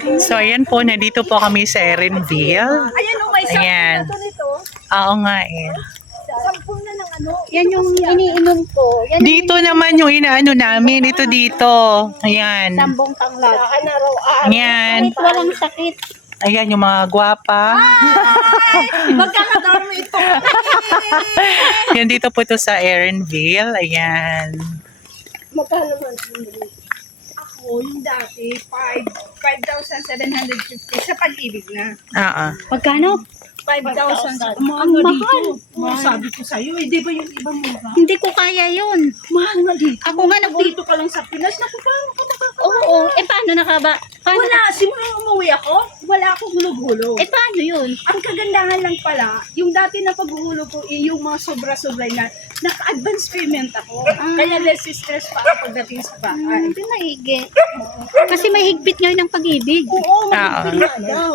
So, ayan po, nandito po kami sa Erenville. Ayan o, may sample Ayan. na to nito. Oo nga eh. Sampung na ng ano. Yan yung iniinom ko. Yan Dito naman yung inaano namin. Ito dito. Ayan. sambong tanglad. Saan araw-araw. Ayan. Kahit walang sakit. Ayan yung mga gwapa. Magkakadorm ito. Yan dito po ito sa Erenville. Ayan. Magkano man? Ako, yung dati, 5,750 sa pag-ibig na. Oo. Magkano? 5,000. Ang mahal. Sabi ko sa'yo, di ba yung ibang mura? Hindi ko kaya yun. Mahal na dito. Ako nga Dito ka lang sa Pinas. Naku, paano ka makakawala? Oo. Eh paano nakaba? Paano? Wala, simula umuwi ako, wala akong hulog-hulog. Eh paano yun? Ang kagandahan lang pala, yung dati na paghuhulog ko, yung mga sobra-sobra na, naka-advance payment ako. Kaya less stress pa ako pagdating sa bahay. Hindi maigit. Kasi may higpit ngayon ng pag-ibig. Oo, Ah, mahigpit na daw.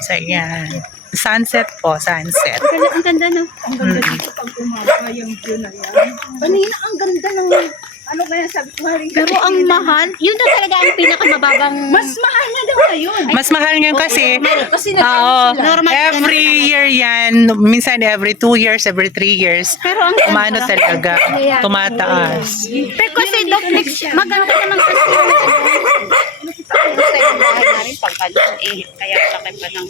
So, ayan. Sunset po, sunset. Ang ganda no? Ang ganda dito pag umaga, yung view na yan. Kanina, ang ganda ng, ano kaya sabi ko, haring Pero ang mahal, yun na talaga ang pinakamababang... mas mahal na daw ngayon. Mas mahal ngayon kasi, Kasi oo, Normal every year yan, minsan every 2 years, every 3 years, Pero ang umano talaga, tumataas. Pero kasi duplex, maganda naman kasi yung sa yung bahay na rin pagkalong kaya laki pa ng...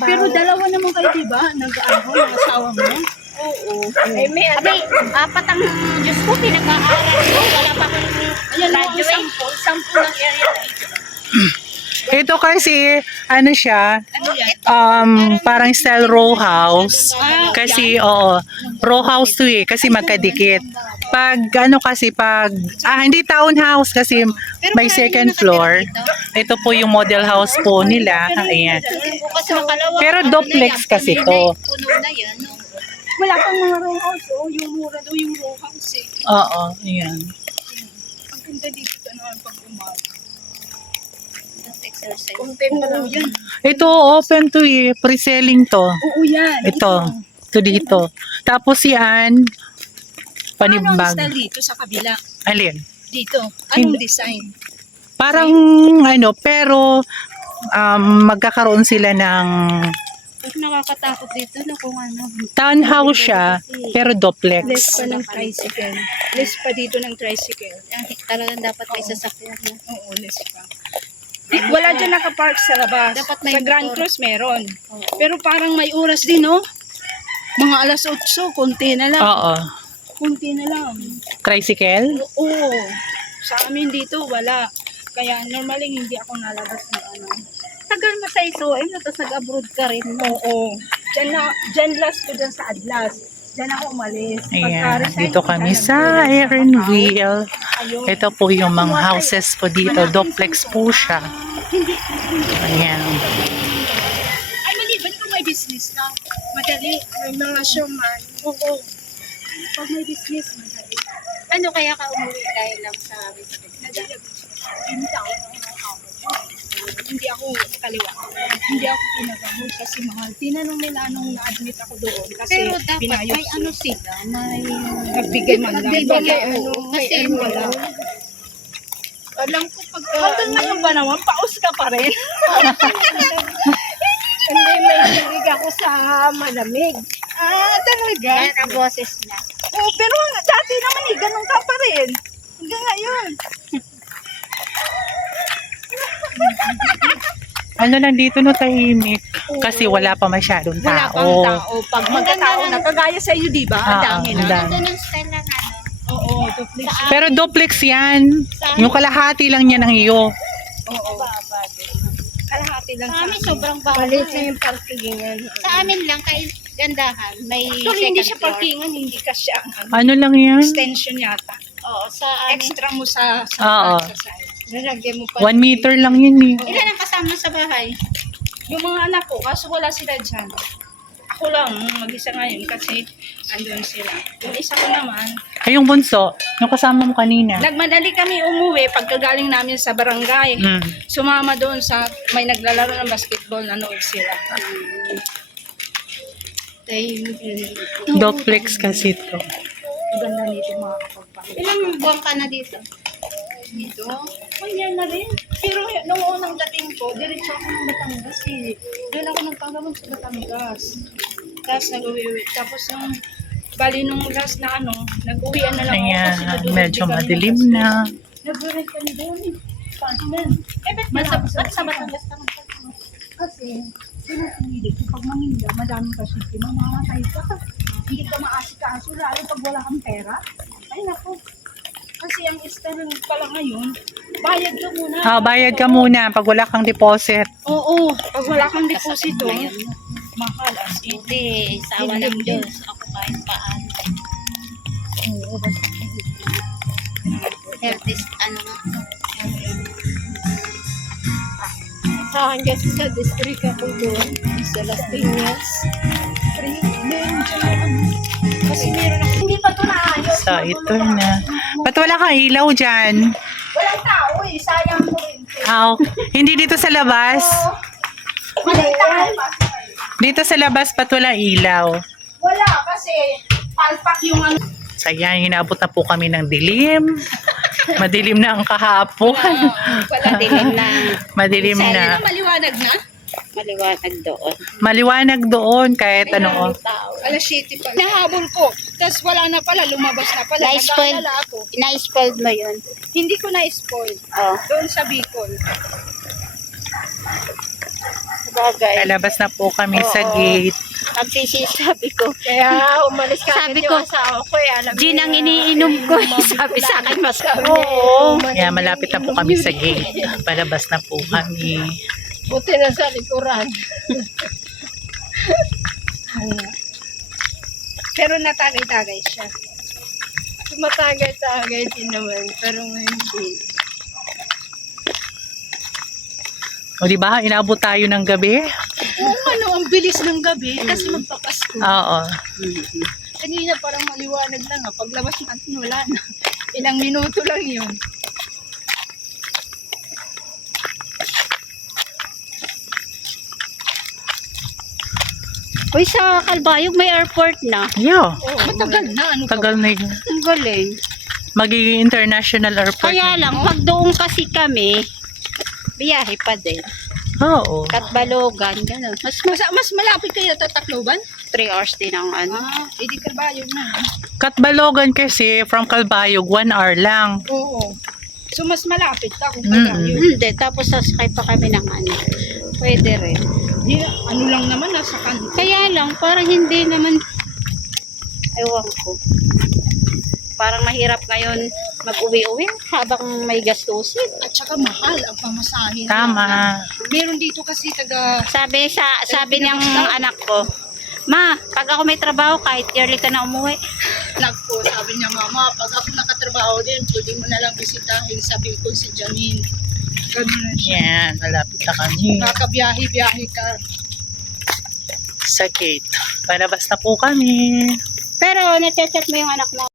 Pero dalawa naman kayo, di ba? Nag-ano, ng asawa mo? Oo. Eh, may Abay, apat ang Diyos ko, pinag-aaral ko, wala pa akong Ayan mo, graduate. sampu lang yan. Ito kasi, ano siya, Ano yan? parang style row house. Kasi, oo, row house to eh, kasi magkadikit. Pag, ano kasi, hindi townhouse kasi may second floor. Ito po yung model house po nila. Ayan. Kasi makalawa. Pero duplex kasi to. Puno na yan, no? Wala pang mga row house, oh. Yung mura daw yung row house, eh. Oo, ayan. Ang ganda dito ka naman pag umaga. Exercise. Content na lang yan. Ito, open to eh, pre-selling to. Oo, yan. Ito, ito dito. Tapos yan, Anong panibag. style dito sa kabila? Alin? Dito. Anong design? Parang ano, pero magkakaroon sila ng Nakakatakot dito na kung ano. townhouse siya, pero Less duplex. pa ng tricycle. Less pa dito ng tricycle. Talagang dapat may sasakyan na. Oo, less pa. Wala dyan nakapark sa labas. Dapat may Sa Grand motor. Cruz meron. Pero parang may oras din, no? Mga alas 8, konti na lang. Oo. Konti na lang. Tricycle? Oo. Sa amin dito, wala. Kaya normally hindi ako nalabas ng ano. Tagal mo sa isuin, tapos nag-abroad ka rin. Oo. Dyan last ko dyan sa Adlas. Dyan ako umalis. Ayan, Pagka-resign dito ko, kami dyan sa nag-resign ako. Erenville. Ayun. Ito po yung mga houses po dito. Duplex po siya. Ayan. Ay, maliban kung may business ka. Madali. May mga showman. Oo. Pag may business, madali. Ano kaya ka umuwi dahil lang sa Nadali. Hindi ako hindi ako kaliwa. Hindi ako pinagamot kasi mahal. Tinanong nila nung na-admit ako doon kasi Pero dapat pinayos may ano sila, may... nagbigay man lang. Nagbigay, ano, oo. kasi Kasi wala. Alam ko pagka... Hanggang ngayon ba naman, paus ka pa rin? Hindi, may hilig ako sa malamig. Ah, talaga? Yan ang boses niya. Oo, pero dati naman ganun ka pa rin. Hanggang ngayon. Ano lang dito no tahimik? Kasi wala pa masyadong Wala pang tao. tao. Pag magkatao na, kagaya sa iyo, di ba? Ang Oo, dami na. ang dami. Ito ng style ng ano. Oo, duplex. Pero duplex yan. Yung kalahati lang niya ng iyo. Oo. Kalahati lang Sa sa amin amin. sobrang bawal. Palit na yung parkingan. Sa amin lang, kahit gandahan, may Actually, hindi second siya floor. parkingan, hindi kasi ang Ano lang yan? extension yata. Oo, sa amin. Extra mo sa Oo. side. Lalagyan mo pa. 1 meter lang yun eh. Ilan ang kasama sa bahay? Yung mga anak ko, kaso wala sila dyan. Ako lang, mag-isa ngayon kasi andun sila. Yung isa ko naman, Ay, yung bunso, yung kasama mo kanina. nagmadali kami umuwi pagkagaling namin sa barangay. Mm. Sumama doon sa may naglalaro ng basketball, nanood sila. Duplex kasi to. Ang ganda nito mga kapagpahinga. Ilang buwan ka na dito? Dito, 1 year na rin. Pero nung ko, diretso ako ng Batangas eh. Doon ako nagpagamot sa Batangas. Tapos nag-uwi. Tapos yung, bali nung last na ano, nag-uwian na lang ako kasi Ayan, nag-uwi medyo kami ng madilim Pasko. na. Nag-rent kami doon eh. Apartment. Ba't sa Batangas ka nagpagamot? Kasi, pinapinilit ko pag Manila, madaming pasyente, mamamatay ka. Hindi ka maasikaso, lalo pag wala kang pera. Ay naku. Kasi ang installment pala ngayon, bayad ka muna. Bayad ka muna pag wala kang deposit. Oo, pag wala kang deposito, mahal as in. Hindi, sawa ng Diyos. Ako kahit paano. Oo, basta Help this, ano nga. sa hanggang sa district ako doon, sa Las Piñas. Kasi meron ako. Hindi pa ito naayos. So, ito na. Ba't wala kang ilaw dyan? Walang tao eh, sayang ko rin. Hindi dito sa labas. Walang Dito sa labas, ba't walang ilaw? Wala kasi palpak yung ano. So, yan, hinabot na po kami ng dilim. Madilim na ang kahapon. Wala Dilim na. Madilim na. Maliwanag na? Maliwanag doon. Maliwanag doon kahit ano. Alas 7 pa. Nahabol ko. Tapos wala na pala, lumabas na pala. Na-spoil. Nag-aalala ako. Na-spoiled mo yun. Hindi ko na-spoil. Oh, Doon sa Bicol. sabagay. Kalabas na po kami sa Oo. gate. Sabi ko, Kaya umalis ka Sabi ko, asawa ko eh. Alam gin ang iniinom ko. Sabi sa akin, mas Oo. Kaya malapit na po kami sa gate. Palabas na po kami. Buti na sa likuran. Pero natagay-tagay siya. Tumatagay-tagay din naman. Pero ngayon hindi. O di ba, inabot tayo ng gabi? Oo, ano, ang bilis ng gabi kasi magpapasko. Oo. Kanina parang maliwanag lang ha. Paglabas natin wala na. Ilang minuto lang yun. Uy, sa Calbayog may airport na. Yeah. Oo, matagal na. Ano Tagal na yun. Ang galing. Magiging international airport. Kaya lang, pag doon kasi kami, biyahe pa din. Oo. Katbalogan, gano'n. Mas malapit kayo sa Tacloban? 3 hours din ang ano. Hindi Carbayog na. Katbalogan kasi from Calbayog 1 hour lang. Oo. So mas malapit ka kung Mm-mm. Carbayog. Hindi, tapos sasakay pa kami ng ano. Pwede rin. Di, ano lang naman, nasa kanto. Kaya lang, parang hindi naman, ewan ko. Parang mahirap ngayon mag-uwi-uwi habang may gastusin. At saka mahal ang pamasahe. Tama. Meron dito kasi taga... Sabi niyang anak ko, Ma, pag ako may trabaho, kahit yearly ka na umuwi. Nagpo, sabi niya, Mama, pag ako nakatrabaho din, pwede mo na lang bisitahin sa Bicol si Janine. Ganun na siya. Yan, malapit na kami Kakabiyahe-biyahe ka. sa gate. Palabas na po kami. Pero, nachat-chat mo yung anak mo.